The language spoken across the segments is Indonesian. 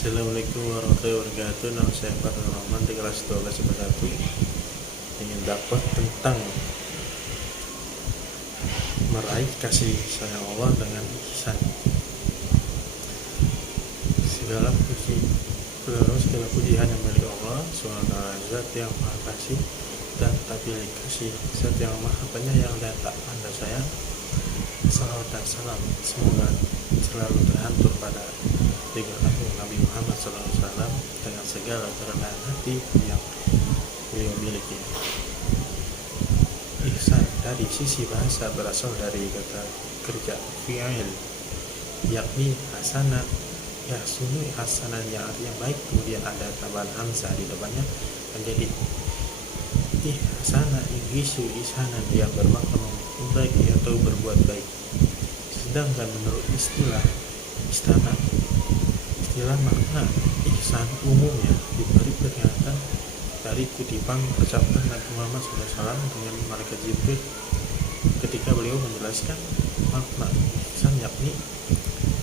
Assalamualaikum warahmatullahi wabarakatuh. Nama saya Fathur Rahman di kelas 12 1 ingin dapat tentang meraih kasih sayang Allah dengan ihsan. Segala puji hanya milik Allah SWT, Zat yang Maha Kasih dan tak pilih kasih, Zat yang Maha Penyayang dan tak pandai sayang. Salawat dan salam semoga selalu terhantur pada Tiga Agung Nabi Muhammad SAW dengan segala kerendahan hati yang beliau miliki. Ihsan dari sisi bahasa berasal dari kata kerja fi'il, yakni hasanah, yahsunu hasanan yang artinya baik, kemudian ada tambahan hamzah di depannya menjadi ihsana, ihsu ihsanan yang bermakna memperbaiki atau berbuat baik. Sedangkan menurut istilah makna ihsan umumnya diberi peringatan dari kutipan percakapan Nabi Muhammad SAW dengan malaikat Jibril ketika beliau menjelaskan makna ihsan, yakni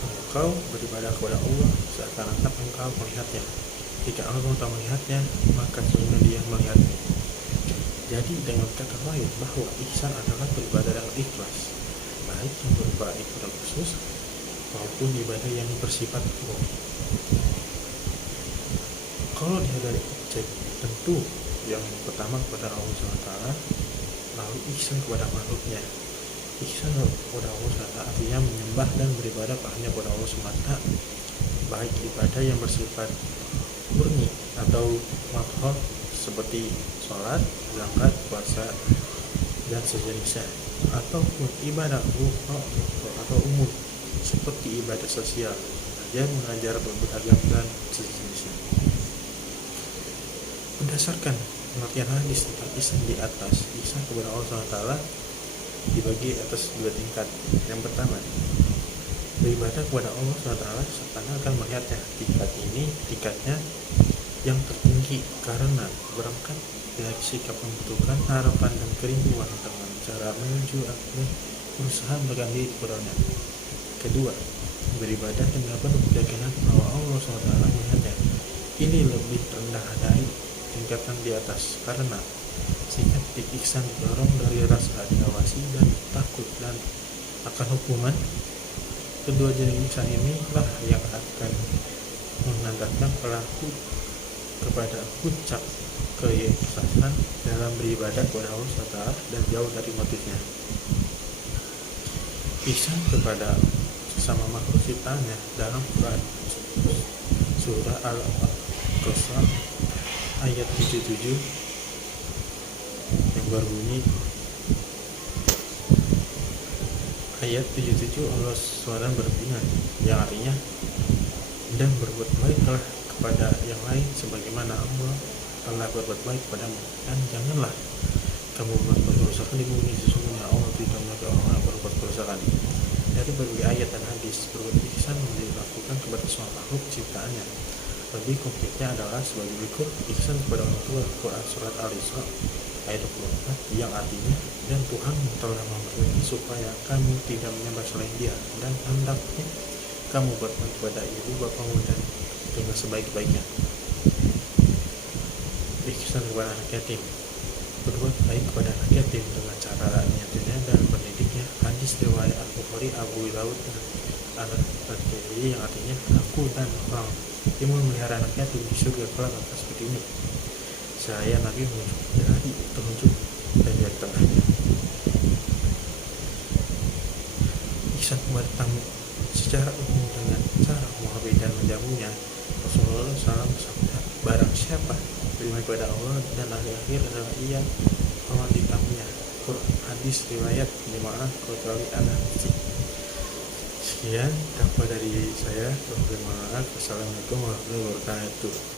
engkau beribadah kepada Allah seakan-akan engkau melihatnya. Jika engkau tak melihatnya, maka sesungguhnya dia melihatnya. Jadi dengan kata lain bahwa ihsan adalah beribadah dengan ikhlas, baik yang berupa ibadah khusus maupun ibadah yang bersifat umum. Kalau dia dari objek, tentu yang pertama kepada Allah SWT, lalu ihsan kepada makhluknya. Ihsan kepada Allah SWT artinya menyembah dan beribadah hanya kepada Allah SWT, baik ibadah yang bersifat murni atau makhluk seperti sholat, zakat, puasa, dan sejenisnya, ataupun ibadah atau umum seperti ibadah sosial, mengajar, beragam, dan sejenisnya. Berdasarkan pengertian hadis tentang ihsan di atas, ihsan kepada Allah SWT dibagi atas dua tingkat. Yang pertama, beribadah kepada Allah SWT seakan-akan melihatnya. Tingkat ini tingkatnya yang tertinggi karena berangkat dari sikap membutuhkan harapan dan kerinduan dengan cara menuju dan berusaha mendekatkan diri kepadanya. Kedua, beribadah dengan penuh keyakinan bahwa Allah SWT melihatnya. Ini lebih rendah dari tingkatan di atas karena sikap ihsan didorong dari rasa diawasi dan takut dan akan hukuman. Kedua jenis ihsan inilah yang akan mengantarkan pelaku kepada puncak keikhlasan dalam beribadah kepada Allah SWT dan jauh dari motifnya. Ihsan kepada sesama makhluk ciptaannya dalam Quran surah Al-Qasas ayat 77 yang berbunyi, ayat 77 Allah SWT berfirman yang artinya, dan berbuat baiklah kepada yang lain sebagaimana Allah telah berbuat baik kepadamu, dan janganlah kamu berbuat kerusakan di bumi, sesungguhnya Allah tidak menyukai orang yang berbuat kerusakan. Dari berbagai ayat dan hadis, berbuat ihsan dilakukan kepada semua makhluk ciptaannya. Lebih konkretnya adalah sebagai berikut: ihsan kepada orang tua, Quran surat Al-Isra ayat 24, yang artinya, dan Tuhan telah memerintah supaya kamu tidak menyembah selain Dia, dan hendaknya kamu berbuat kepada ibu bapamu dan dengan sebaik-baiknya. Ihsan kepada anak yatim, berbuat baik kepada anak yatim dengan cara menyatunya dan mendidiknya. Hadis riwayat Al-Bukhari, Abu Daud, dan Al-Tirmidzi yang artinya, aku dan orang yang memelihara anak yatim di surga kelak akan seperti ini. Saya Nabi menjadi penunjuk dan di tengahnya. Ihsan kepada tamu secara umum dengan cara menghargai dan menjamunya. Rasulullah SAW bersabda, barang siapa beriman kepada Allah dan hari akhir adalah ia menghormati tamunya. Hadis riwayat jemaah Qurtubi Al-Hadzi. Sekian dakwah dari saya. Wassalamualaikum warahmatullahi wabarakatuh.